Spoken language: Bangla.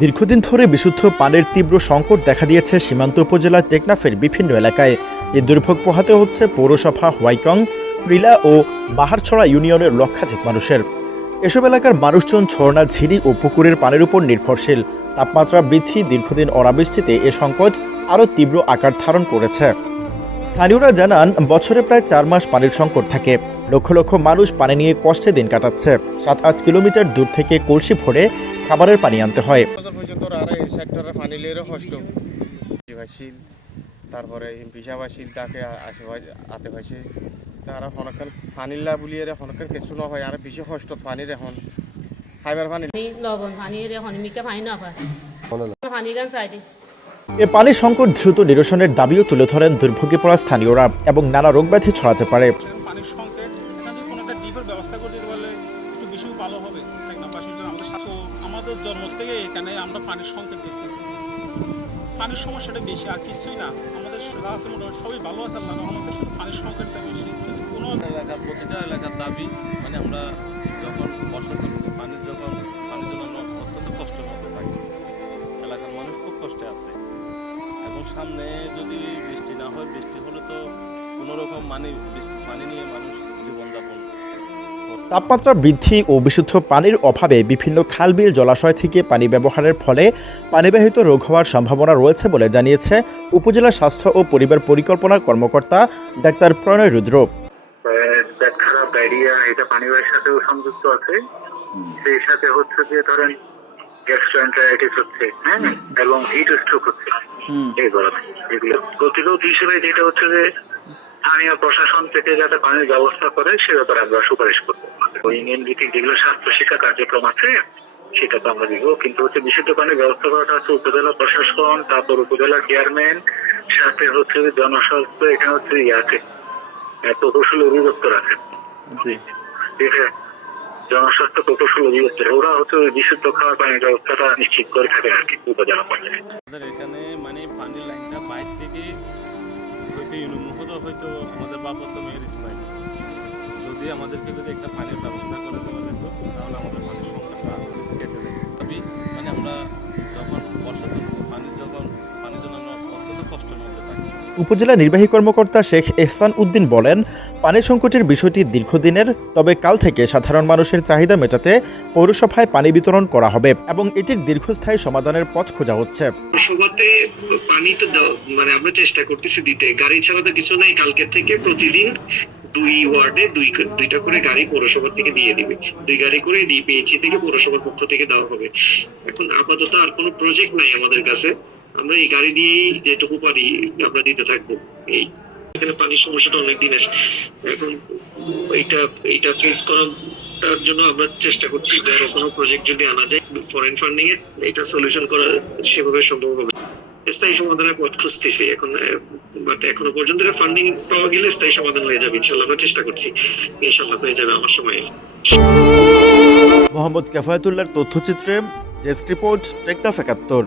দীর্ঘদিন ধরে বিশুদ্ধ পানির তীব্র সংকট দেখা দিয়েছে সীমান্ত উপজেলা টেকনাফের বিভিন্ন এলাকায়। এই দুর্ভোগ পোহাতে হচ্ছে পৌরসভা, হোয়াইকং, প্রিলা ও বাহারছড়া ইউনিয়নের লক্ষাধিক মানুষের। এসব এলাকার মানুষজন ঝর্ণা, ঝিরি ও পুকুরের পানির উপর নির্ভরশীল। তাপমাত্রা বৃদ্ধি, দীর্ঘদিন অনাবৃষ্টিতে এ সংকট আরও তীব্র আকার ধারণ করেছে। স্থানীয়রা জানান, বছরে প্রায় ৪ মাস পানির সংকট থাকে। লক্ষ লক্ষ মানুষ পানি নিয়ে কষ্টে দিন কাটাচ্ছে। ৭-৮ কিলোমিটার দূর থেকে কলসি ভরে খাবারের পানি আনতে হয়। তারপরে পিসাবাসীর তাকে আতে হয়েছে তারা হনকান ফানিল্লা বুলিয়ে হনকান কিছু না হয় আর বেশি কষ্ট পানির এখন খাইবার পানি লগন পানির এখন মিকা পানি না পায় পানি গান চাইতে। এ পানি সংকট দ্রুত নিরসনের দাবিও তুলে ধরেন দুর্ভোগে পড়া স্থানীয়রা এবং নানা রোগব্যাধি ছড়াতে পারে। পানির সংকট এখানে কোনো একটা ডিপের ব্যবস্থা করে দিতে পারলে একটু বেশি ভালো হবে। টেকনাফবাসীর জন্য আমাদের জন্ম থেকে এখানে আমরা পানির সংকট দেখতেছি। পানির সমস্যাটা বেশি, আর কিছুই না। আমাদের আছে মোটামুটি সবই ভালো আছে, আল্লাহ রহমতে, শুধু পানির সংকটটা বেশি। কোনো এলাকার প্রতিটা এলাকার দাবি, মানে আমরা যখন বর্ষাকাল পানির জন্য আমরা অত্যন্ত কষ্টের মধ্যে থাকি। এলাকার মানুষ খুব কষ্টে আছে। এবং সামনে যদি বৃষ্টি না হয়, বৃষ্টি হলে তো কোনোরকম পানি নিয়ে মানুষ জীবনযাপন। তাপমাত্রা বৃদ্ধি ও বিশুদ্ধ পানির অভাবে বিভিন্ন খাল-বিল, জলাশয় থেকে পানি ব্যবহারের ফলে পানিবাহিত রোগ হওয়ার সম্ভাবনা রয়েছে বলে জানিয়েছে উপজেলা স্বাস্থ্য ও পরিবার পরিকল্পনা কর্মকর্তা ডাক্তার প্রণয় রুদ্র। খারাপ ডায়রিয়া এটা পানিবাহির সাথেও সংযুক্ত আছে। সেই সাথে হচ্ছে যে ধরেন গ্যাস্ট্রোএন্টারাইটিস হচ্ছে, হ্যাঁ, এবং হিট স্ট্রোক হচ্ছে। এগুলো প্রতিরোধ হিসেবে যেটা হচ্ছে যে স্থানীয় প্রশাসন থেকে যাতে পানির ব্যবস্থা করে সে ব্যাপারে আমরা সুপারিশ করবো। ওই ইউনিয়ন ভিত্তিক যেগুলো স্বাস্থ্য শিক্ষা কার্যক্রম আছে সেটা তো আমরা দিব, কিন্তু হচ্ছে বিশুদ্ধ পানির ব্যবস্থা করাটা হচ্ছে উপজেলা প্রশাসন, তারপর উপজেলা চেয়ারম্যান, সাথে হচ্ছে জনস্বাস্থ্য, এখানে হচ্ছে আছে প্রকৌশল অধিদপ্তর আছে, জনস্বাস্থ্য প্রকৌশল অধিদপ্তর, ওরা হচ্ছে ওই বিশুদ্ধ খাওয়ার পানির ব্যবস্থাটা নিশ্চিত করে থাকে আর কি উপজেলা পর্যায়ে। আমাদের এখানে মানে পানির লাইনটা বাইরে থেকে হয়তো আমাদের বাপত্ত মেয়ের স্পাইল যদি আমাদেরকে যদি একটা পানির ব্যবস্থা করে দেওয়া যেত, তাহলে আমাদের পানির সংকটটা কেটে দেয়। মানে আমরা যখন বর্ষাকাল পানির জন্য আমরা অত্যন্ত কষ্টের মধ্যে থাকি। উপজেলা নির্বাহী কর্মকর্তা শেখ এহসান উদ্দিন বলেন, পানি সংকটের বিষয়টি দীর্ঘদিনের, তবে কাল থেকে সাধারণ মানুষের চাহিদা মেটাতে পৌরসভায় পানি বিতরণ করা হবে এবং এটির দীর্ঘস্থায়ী সমাধানের পথ খোঁজা হচ্ছে। পৌরসভাতে পানি তো মানে আমরা চেষ্টা করতেছি দিতে, গাড়ি ছাড়া তো কিছু নাই। কালকে থেকে প্রতিদিন 2 ওয়ার্ডে 2টা করে গাড়ি পৌরসভা থেকে দিয়ে দিবে, 2 গাড়ি করে ডিপিএইচসি থেকে পৌরসভার পক্ষ থেকে দেওয়া হবে। এখন আপাতত আর কোনো প্রজেক্ট নাই আমাদের কাছে, আমরা এই গাড়ি দিয়েই যেটুকু পারি আমরা দিতে থাকবো। এই এখানে পানির সমস্যাটা অনেক দিনের, এখন এইটা ফেস করার জন্য আমরা চেষ্টা করছি বড় কোনো প্রজেক্ট যদি আনা যায় ফরেন ফান্ডিং এ, এটা সলিউশন করা সেভাবে সম্ভব হবে। স্থায়ী সমাধানের পথ খুঁজতেছি এখন, বাট এখনো পর্যন্ত ফান্ডিং পাওয়া গেলে স্থায়ী সমাধান হয়ে যাবে ইনশাল্লাহ। আমরা চেষ্টা করছি, ইনশাল্লাহ হয়ে যাবে আমার সময়ে। মোহাম্মদ কাফায়েতুল্লাহর তথ্যচিত্রে ডেস্ক রিপোর্ট, টেকনাফ ৭১।